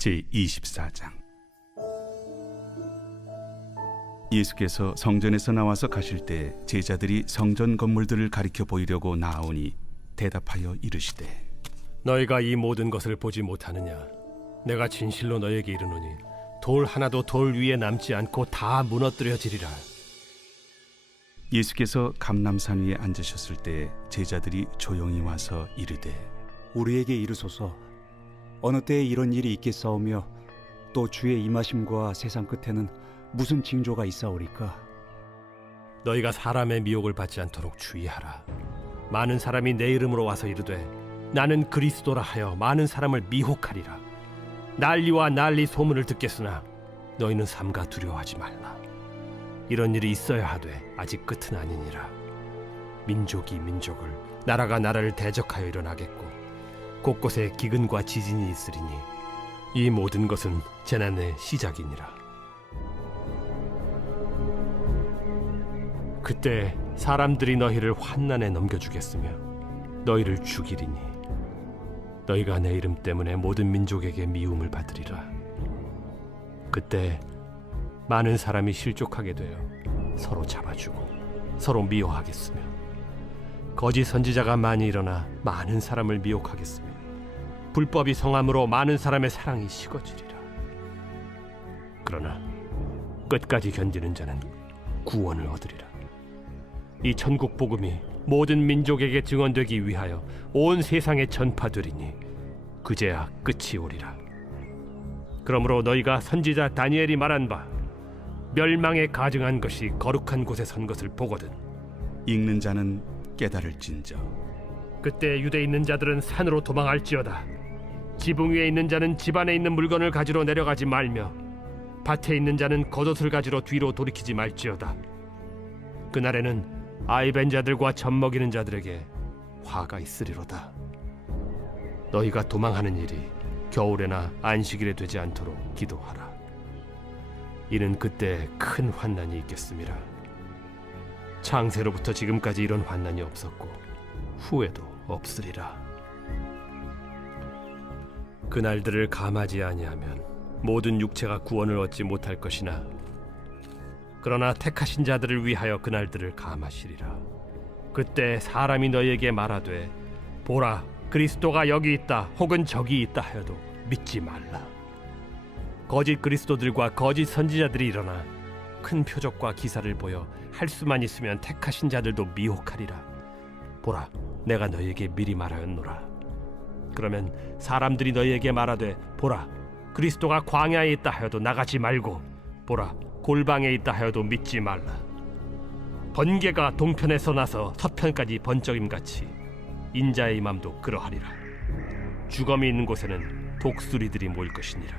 제24장. 예수께서 성전에서 나와서 가실 때 제자들이 성전 건물들을 가리켜 보이려고 나아오니 대답하여 이르시되, 너희가 이 모든 것을 보지 못하느냐? 내가 진실로 너희에게 이르노니 돌 하나도 돌 위에 남지 않고 다 무너뜨려지리라. 예수께서 감람산 위에 앉으셨을 때 제자들이 조용히 와서 이르되, 우리에게 이르소서, 어느 때에 이런 일이 있겠사오며 또 주의 임하심과 세상 끝에는 무슨 징조가 있사오리까? 너희가 사람의 미혹을 받지 않도록 주의하라. 많은 사람이 내 이름으로 와서 이르되 나는 그리스도라 하여 많은 사람을 미혹하리라. 난리와 난리 소문을 듣겠으나 너희는 삼가 두려워하지 말라. 이런 일이 있어야 하되 아직 끝은 아니니라. 민족이 민족을, 나라가 나라를 대적하여 일어나겠고 곳곳에 기근과 지진이 있으리니 이 모든 것은 재난의 시작이니라. 그때 사람들이 너희를 환난에 넘겨주겠으며 너희를 죽이리니 너희가 내 이름 때문에 모든 민족에게 미움을 받으리라. 그때 많은 사람이 실족하게 되어 서로 잡아주고 서로 미워하겠으며 거짓 선지자가 많이 일어나 많은 사람을 미혹하겠으며 불법이 성함으로 많은 사람의 사랑이 식어지리라. 그러나 끝까지 견디는 자는 구원을 얻으리라. 이 천국 복음이 모든 민족에게 증언되기 위하여 온 세상에 전파되리니 그제야 끝이 오리라. 그러므로 너희가 선지자 다니엘이 말한 바 멸망에 가증한 것이 거룩한 곳에 선 것을 보거든. 읽는 자는 깨달을진저. 그때 유대에 있는 자들은 산으로 도망할지어다. 지붕 위에 있는 자는 집 안에 있는 물건을 가지러 내려가지 말며 밭에 있는 자는 겉옷을 가지러 뒤로 돌이키지 말지어다. 그날에는 아이 벤 자들과 젖 먹이는 자들에게 화가 있으리로다. 너희가 도망하는 일이 겨울에나 안식일에 되지 않도록 기도하라. 이는 그때 큰 환난이 있겠음이라. 창세로부터 지금까지 이런 환난이 없었고 후에도 없으리라. 그날들을 감하지 아니하면 모든 육체가 구원을 얻지 못할 것이나 그러나 택하신 자들을 위하여 그날들을 감하시리라. 그때 사람이 너희에게 말하되 보라, 그리스도가 여기 있다 혹은 저기 있다 하여도 믿지 말라. 거짓 그리스도들과 거짓 선지자들이 일어나 큰 표적과 기사를 보여 할 수만 있으면 택하신 자들도 미혹하리라. 보라, 내가 너희에게 미리 말하였노라. 그러면 사람들이 너희에게 말하되 보라, 그리스도가 광야에 있다 하여도 나가지 말고 보라, 골방에 있다 하여도 믿지 말라. 번개가 동편에서 나서 서편까지 번쩍임같이 인자의 임함도 그러하리라. 주검이 있는 곳에는 독수리들이 모일 것이니라.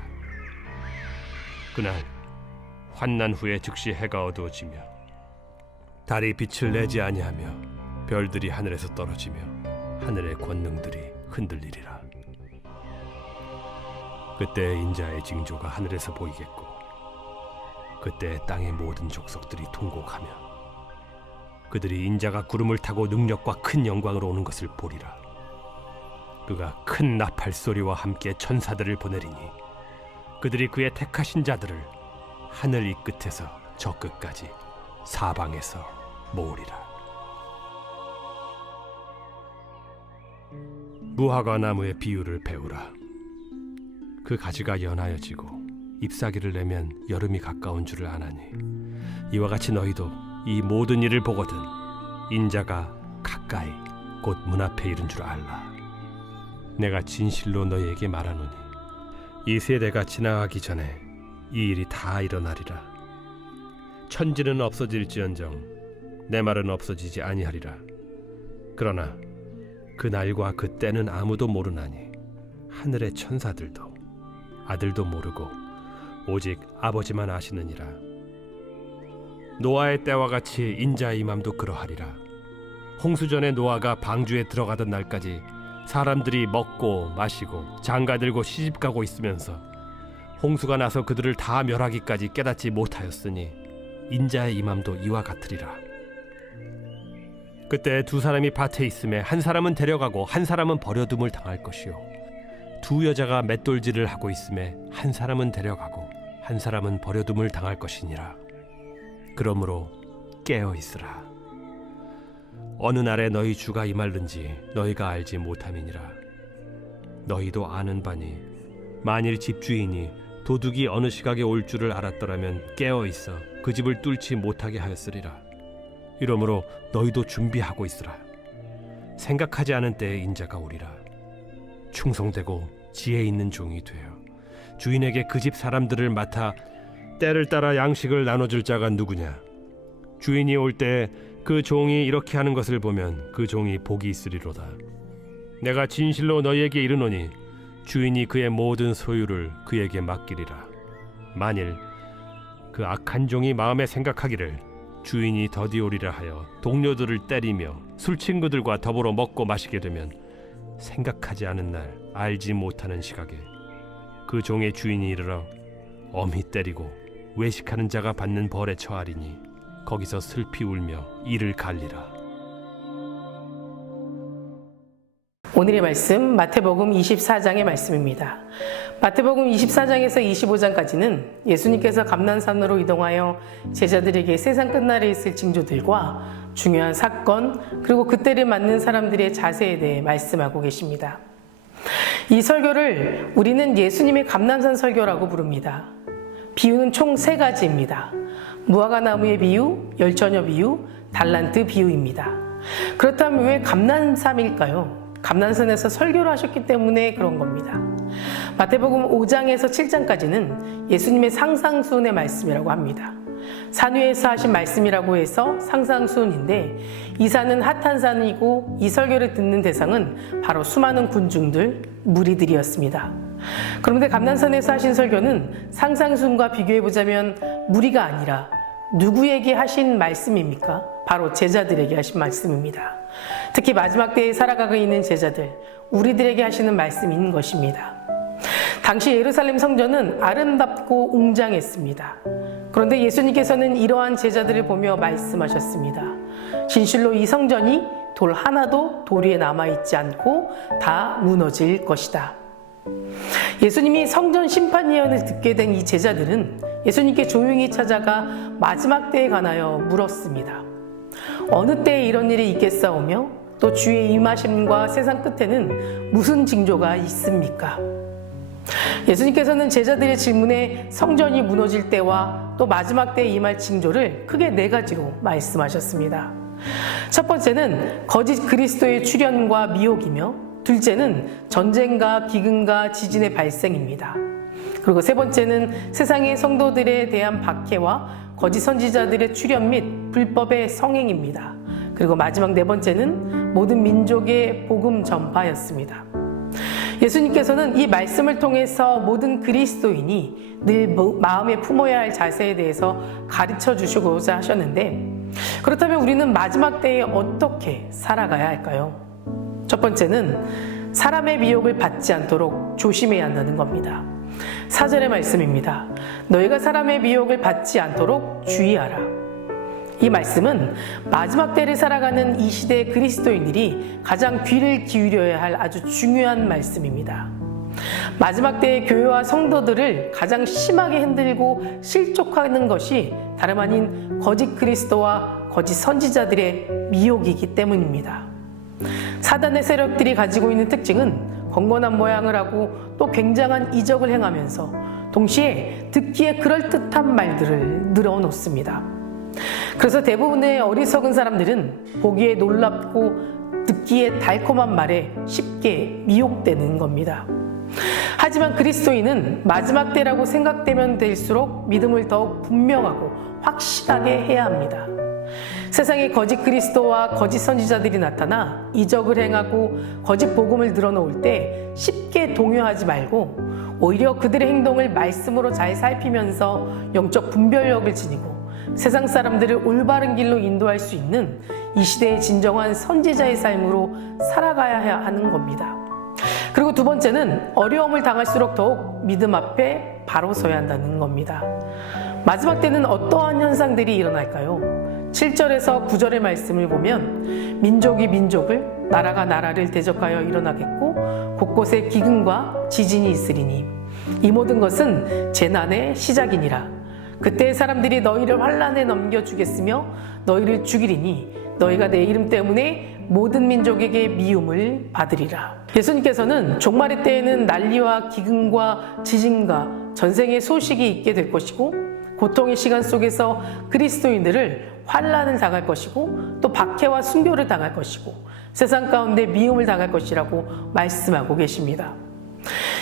그날 환난 후에 즉시 해가 어두워지며 달이 빛을 내지 아니하며 별들이 하늘에서 떨어지며 하늘의 권능들이 흔들리리라. 그때 인자의 징조가 하늘에서 보이겠고 그때 땅의 모든 족속들이 통곡하며 그들이 인자가 구름을 타고 능력과 큰 영광으로 오는 것을 보리라. 그가 큰 나팔 소리와 함께 천사들을 보내리니 그들이 그의 택하신 자들을 하늘 이 끝에서 저 끝까지 사방에서 모으리라. 무화과 나무의 비유를 배우라. 그 가지가 연하여지고 잎사귀를 내면 여름이 가까운 줄을 아나니 이와 같이 너희도 이 모든 일을 보거든 인자가 가까이 곧 문 앞에 이른 줄 알라. 내가 진실로 너희에게 말하노니 이 세대가 지나가기 전에 이 일이 다 일어나리라. 천지는 없어질지언정 내 말은 없어지지 아니하리라. 그러나 그 날과 그 때는 아무도 모르나니 하늘의 천사들도 아들도 모르고 오직 아버지만 아시느니라. 노아의 때와 같이 인자의 임함도 그러하리라. 홍수전에 노아가 방주에 들어가던 날까지 사람들이 먹고 마시고 장가들고 시집가고 있으면서 홍수가 나서 그들을 다 멸하기까지 깨닫지 못하였으니 인자의 임함도 이와 같으리라. 그때 두 사람이 밭에 있음에 한 사람은 데려가고 한 사람은 버려둠을 당할 것이요 두 여자가 맷돌질을 하고 있음에 한 사람은 데려가고 한 사람은 버려둠을 당할 것이니라. 그러므로 깨어 있으라. 어느 날에 너희 주가 임할는지 너희가 알지 못함이니라. 너희도 아는 바니 만일 집주인이 도둑이 어느 시각에 올 줄을 알았더라면 깨어 있어 그 집을 뚫지 못하게 하였으리라. 이러므로 너희도 준비하고 있으라. 생각하지 않은 때에 인자가 오리라. 충성되고 지혜 있는 종이 되어 주인에게 그 집 사람들을 맡아 때를 따라 양식을 나눠줄 자가 누구냐? 주인이 올 때 그 종이 이렇게 하는 것을 보면 그 종이 복이 있으리로다. 내가 진실로 너희에게 이르노니 주인이 그의 모든 소유를 그에게 맡기리라. 만일 그 악한 종이 마음에 생각하기를 주인이 더디 오리라 하여 동료들을 때리며 술 친구들과 더불어 먹고 마시게 되면 생각하지 않은 날 알지 못하는 시각에 그 종의 주인이 이르러 엄히 때리고 외식하는 자가 받는 벌에 처하리니 거기서 슬피 울며 이를 갈리라. 오늘의 말씀 마태복음 24장의 말씀입니다. 마태복음 24장에서 25장까지는 예수님께서 감난산으로 이동하여 제자들에게 세상 끝날에 있을 징조들과 중요한 사건 그리고 그때를 맞는 사람들의 자세에 대해 말씀하고 계십니다. 이 설교를 우리는 예수님의 감난산 설교라고 부릅니다. 비유는 총 3가지입니다. 무화과나무의 비유, 열처녀 비유, 달란트 비유입니다. 그렇다면 왜 감난산일까요? 감난산에서 설교를 하셨기 때문에 그런 겁니다. 마태복음 5장에서 7장까지는 예수님의 상상수훈의 말씀이라고 합니다. 산 위에서 하신 말씀이라고 해서 상상수훈인데 이 산은 핫한 산이고 이 설교를 듣는 대상은 바로 수많은 군중들, 무리들이었습니다. 그런데 감난산에서 하신 설교는 상상수훈과 비교해보자면 무리가 아니라 누구에게 하신 말씀입니까? 바로 제자들에게 하신 말씀입니다. 특히 마지막 때에 살아가고 있는 제자들, 우리들에게 하시는 말씀인 것입니다. 당시 예루살렘 성전은 아름답고 웅장했습니다. 그런데 예수님께서는 이러한 제자들을 보며 말씀하셨습니다. 진실로 이 성전이 돌 하나도 돌 위에 남아있지 않고 다 무너질 것이다. 예수님이 성전 심판 예언을 듣게 된 이 제자들은 예수님께 조용히 찾아가 마지막 때에 관하여 물었습니다. 어느 때에 이런 일이 있겠사오며 또 주의 임하심과 세상 끝에는 무슨 징조가 있습니까? 예수님께서는 제자들의 질문에 성전이 무너질 때와 또 마지막 때에 임할 징조를 크게 4가지로 말씀하셨습니다. 첫 번째는 거짓 그리스도의 출현과 미혹이며 둘째는 전쟁과 기근과 지진의 발생입니다. 그리고 세 번째는 세상의 성도들에 대한 박해와 거짓 선지자들의 출현 및 불법의 성행입니다. 그리고 마지막 4번째는 모든 민족의 복음 전파였습니다. 예수님께서는 이 말씀을 통해서 모든 그리스도인이 늘 마음에 품어야 할 자세에 대해서 가르쳐 주시고자 하셨는데 그렇다면 우리는 마지막 때에 어떻게 살아가야 할까요? 첫 번째는 사람의 미혹을 받지 않도록 조심해야 한다는 겁니다. 4절의 말씀입니다. 너희가 사람의 미혹을 받지 않도록 주의하라. 이 말씀은 마지막 때를 살아가는 이 시대의 그리스도인들이 가장 귀를 기울여야 할 아주 중요한 말씀입니다. 마지막 때의 교회와 성도들을 가장 심하게 흔들고 실족하는 것이 다름 아닌 거짓 그리스도와 거짓 선지자들의 미혹이기 때문입니다. 사단의 세력들이 가지고 있는 특징은 건건한 모양을 하고 또 굉장한 이적을 행하면서 동시에 듣기에 그럴듯한 말들을 늘어놓습니다. 그래서 대부분의 어리석은 사람들은 보기에 놀랍고 듣기에 달콤한 말에 쉽게 미혹되는 겁니다. 하지만 그리스도인은 마지막 때라고 생각되면 될수록 믿음을 더욱 분명하고 확실하게 해야 합니다. 세상에 거짓 그리스도와 거짓 선지자들이 나타나 이적을 행하고 거짓 복음을 늘어놓을 때 쉽게 동요하지 말고 오히려 그들의 행동을 말씀으로 잘 살피면서 영적 분별력을 지니고 세상 사람들을 올바른 길로 인도할 수 있는 이 시대의 진정한 선지자의 삶으로 살아가야 하는 겁니다. 그리고 두 번째는 어려움을 당할수록 더욱 믿음 앞에 바로 서야 한다는 겁니다. 마지막 때는 어떠한 현상들이 일어날까요? 7절에서 9절의 말씀을 보면 민족이 민족을, 나라가 나라를 대적하여 일어나겠고 곳곳에 기근과 지진이 있으리니 이 모든 것은 재난의 시작이니라. 그때 사람들이 너희를 환난에 넘겨주겠으며 너희를 죽이리니 너희가 내 이름 때문에 모든 민족에게 미움을 받으리라. 예수님께서는 종말의 때에는 난리와 기근과 지진과 전생의 소식이 있게 될 것이고 고통의 시간 속에서 그리스도인들을 환난을 당할 것이고 또 박해와 순교를 당할 것이고 세상 가운데 미움을 당할 것이라고 말씀하고 계십니다.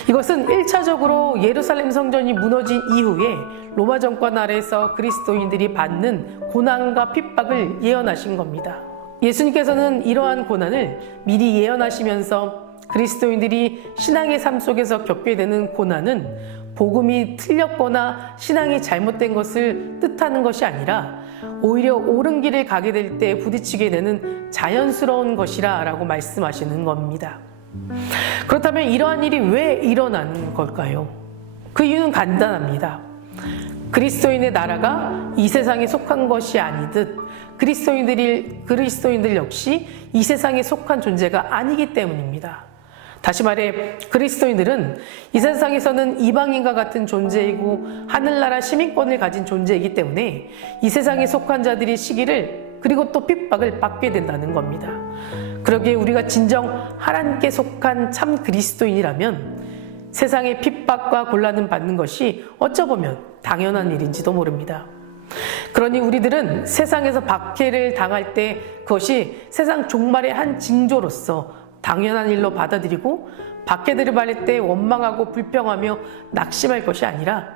이것은 1차적으로 예루살렘 성전이 무너진 이후에 로마 정권 아래에서 그리스도인들이 받는 고난과 핍박을 예언하신 겁니다. 예수님께서는 이러한 고난을 미리 예언하시면서 그리스도인들이 신앙의 삶 속에서 겪게 되는 고난은 복음이 틀렸거나 신앙이 잘못된 것을 뜻하는 것이 아니라 오히려 옳은 길을 가게 될 때 부딪히게 되는 자연스러운 것이라 라고 말씀하시는 겁니다. 그렇다면 이러한 일이 왜 일어나는 걸까요? 그 이유는 간단합니다. 그리스도인의 나라가 이 세상에 속한 것이 아니듯 그리스도인들 역시 이 세상에 속한 존재가 아니기 때문입니다. 다시 말해 그리스도인들은 이 세상에서는 이방인과 같은 존재이고 하늘나라 시민권을 가진 존재이기 때문에 이 세상에 속한 자들이 시기를 그리고 또 핍박을 받게 된다는 겁니다. 그러기에 우리가 진정 하나님께 속한 참 그리스도인이라면 세상의 핍박과 곤란을 받는 것이 어쩌보면 당연한 일인지도 모릅니다. 그러니 우리들은 세상에서 박해를 당할 때 그것이 세상 종말의 한 징조로서 당연한 일로 받아들이고 박해들을 받을 때 원망하고 불평하며 낙심할 것이 아니라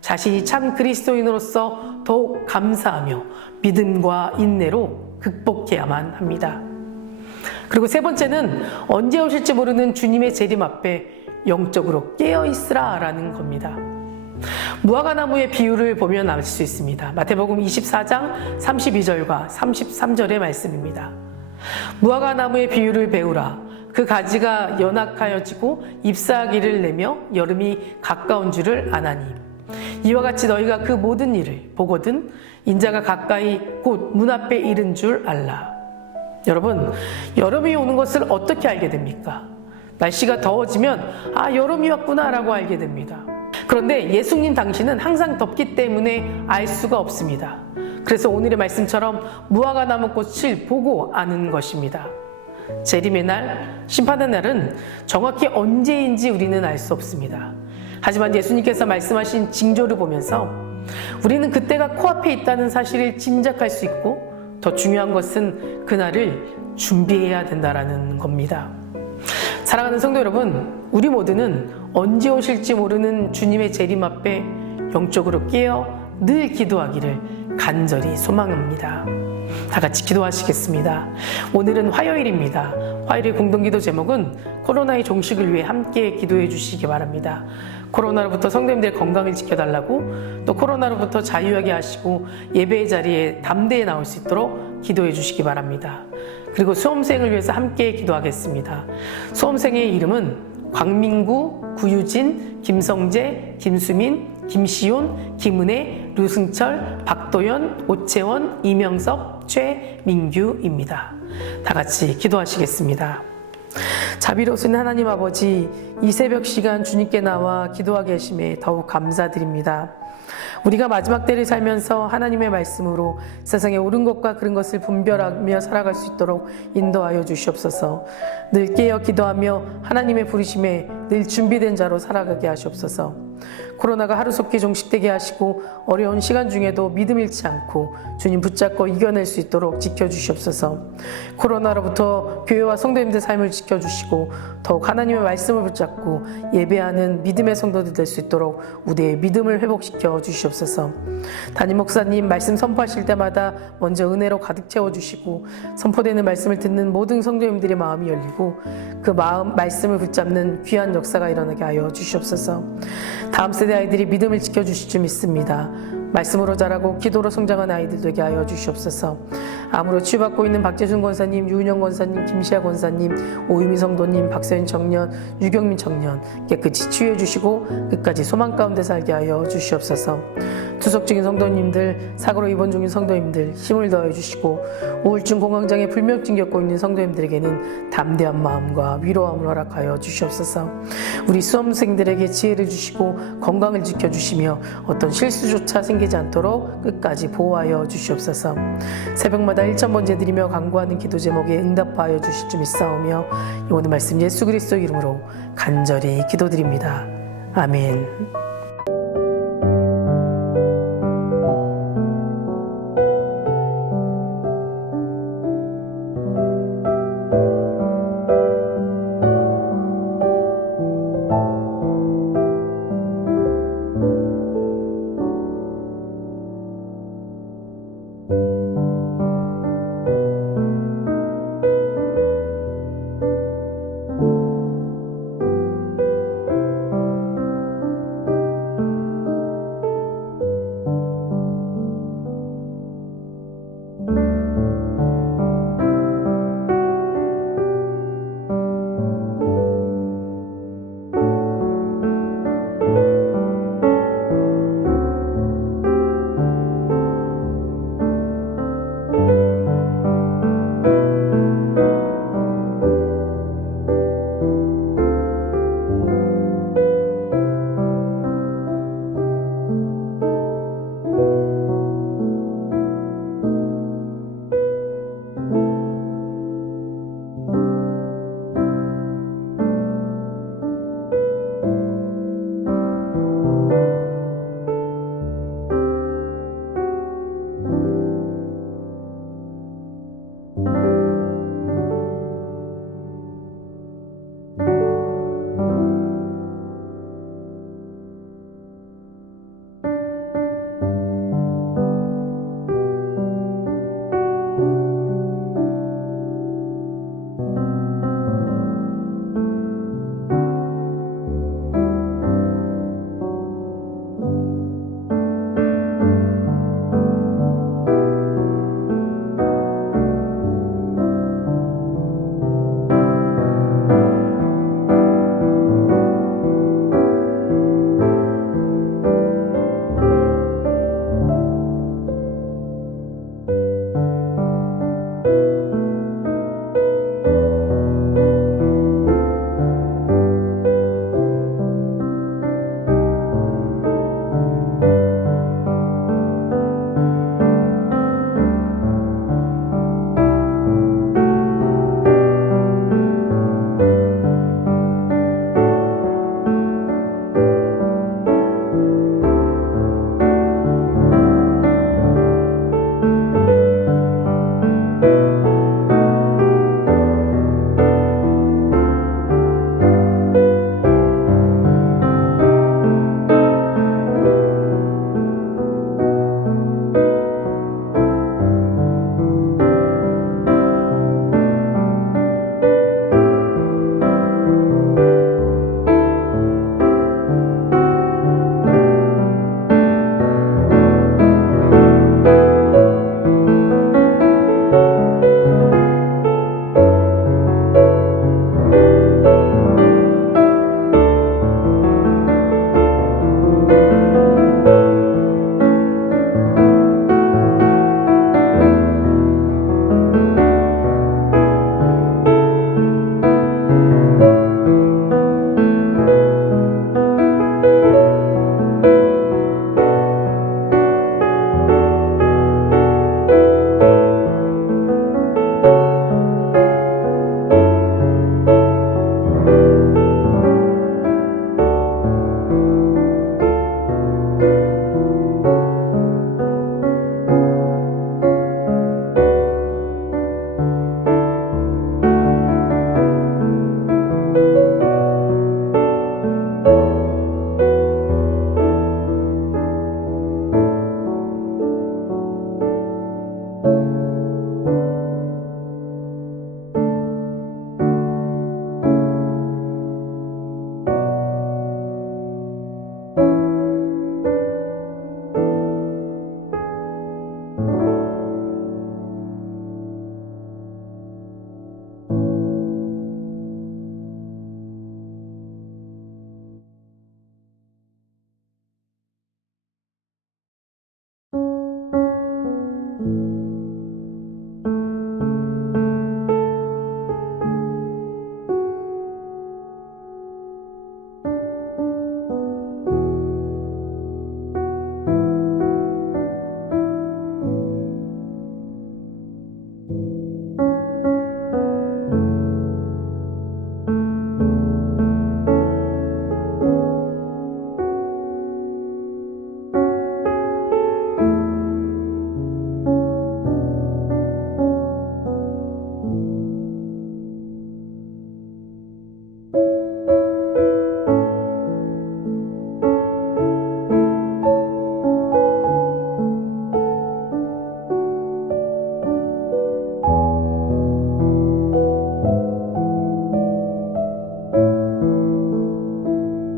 자신이 참 그리스도인으로서 더욱 감사하며 믿음과 인내로 극복해야만 합니다. 그리고 세 번째는 언제 오실지 모르는 주님의 재림 앞에 영적으로 깨어있으라 라는 겁니다. 무화과나무의 비유를 보면 알 수 있습니다. 마태복음 24장 32절과 33절의 말씀입니다. 무화과나무의 비유를 배우라. 그 가지가 연약하여지고 잎사귀를 내며 여름이 가까운 줄을 아나니 이와 같이 너희가 그 모든 일을 보거든 인자가 가까이 곧 문 앞에 이른 줄 알라. 여러분, 여름이 오는 것을 어떻게 알게 됩니까? 날씨가 더워지면 여름이 왔구나 라고 알게 됩니다. 그런데 예수님 당시는 항상 덥기 때문에 알 수가 없습니다. 그래서 오늘의 말씀처럼 무화과나무 꽃을 보고 아는 것입니다. 재림의 날, 심판의 날은 정확히 언제인지 우리는 알 수 없습니다. 하지만 예수님께서 말씀하신 징조를 보면서 우리는 그때가 코앞에 있다는 사실을 짐작할 수 있고 더 중요한 것은 그날을 준비해야 된다는 겁니다. 사랑하는 성도 여러분, 우리 모두는 언제 오실지 모르는 주님의 재림 앞에 영적으로 깨어 늘 기도하기를 간절히 소망합니다. 다 같이 기도하시겠습니다. 오늘은 화요일입니다. 화요일 공동기도 제목은 코로나의 종식을 위해 함께 기도해 주시기 바랍니다. 코로나로부터 성도님들의 건강을 지켜달라고 또 코로나로부터 자유하게 하시고 예배의 자리에 담대히 나올 수 있도록 기도해 주시기 바랍니다. 그리고 수험생을 위해서 함께 기도하겠습니다. 수험생의 이름은 광민구, 구유진, 김성재, 김수민, 김시온, 김은혜, 류승철, 박도연, 오채원, 이명섭, 최민규입니다. 다 같이 기도하시겠습니다. 자비로우신 하나님 아버지, 이 새벽 시간 주님께 나와 기도하게 하심에 더욱 감사드립니다. 우리가 마지막 때를 살면서 하나님의 말씀으로 세상의 옳은 것과 그른 것을 분별하며 살아갈 수 있도록 인도하여 주시옵소서. 늘 깨어 기도하며 하나님의 부르심에 늘 준비된 자로 살아가게 하시옵소서. 코로나가 하루속히 종식되게 하시고 어려운 시간 중에도 믿음 잃지 않고 주님 붙잡고 이겨낼 수 있도록 지켜주시옵소서. 코로나로부터 교회와 성도님들 삶을 지켜주시고 더욱 하나님의 말씀을 붙잡고 예배하는 믿음의 성도들 될 수 있도록 우리의 믿음을 회복시켜 주시옵소서. 담임 목사님 말씀 선포하실 때마다 먼저 은혜로 가득 채워주시고 선포되는 말씀을 듣는 모든 성도님들의 마음이 열리고 그 말씀을 붙잡는 귀한 역사가 일어나게 하여 주시옵소서. 다음 세대 아이들이 믿음을 지켜주실 줄 믿습니다. 말씀으로 자라고 기도로 성장한 아이들 되게 하여 주시옵소서. 암으로 치유받고 있는 박재순 권사님, 유은영 권사님, 김시아 권사님, 오유미 성도님, 박세윤 청년, 유경민 청년 깨끗이 치유해 주시고 끝까지 소망 가운데 살게 하여 주시옵소서. 투석 중인 성도님들, 사고로 입원 중인 성도님들 힘을 더해 주시고 우울증, 공황장애, 불면증 겪고 있는 성도님들에게는 담대한 마음과 위로함을 허락하여 주시옵소서. 우리 수험생들에게 지혜를 주시고 건강을 지켜주시며 어떤 실수조차 생기지 않도록 끝까지 보호하여 주시옵소서. 새벽마다 1,000번 제드리며 간구하는 기도 제목에 응답하여 주실 줄 믿사오며 오늘 말씀 예수 그리스도 이름으로 간절히 기도드립니다. 아멘.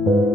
있습니다.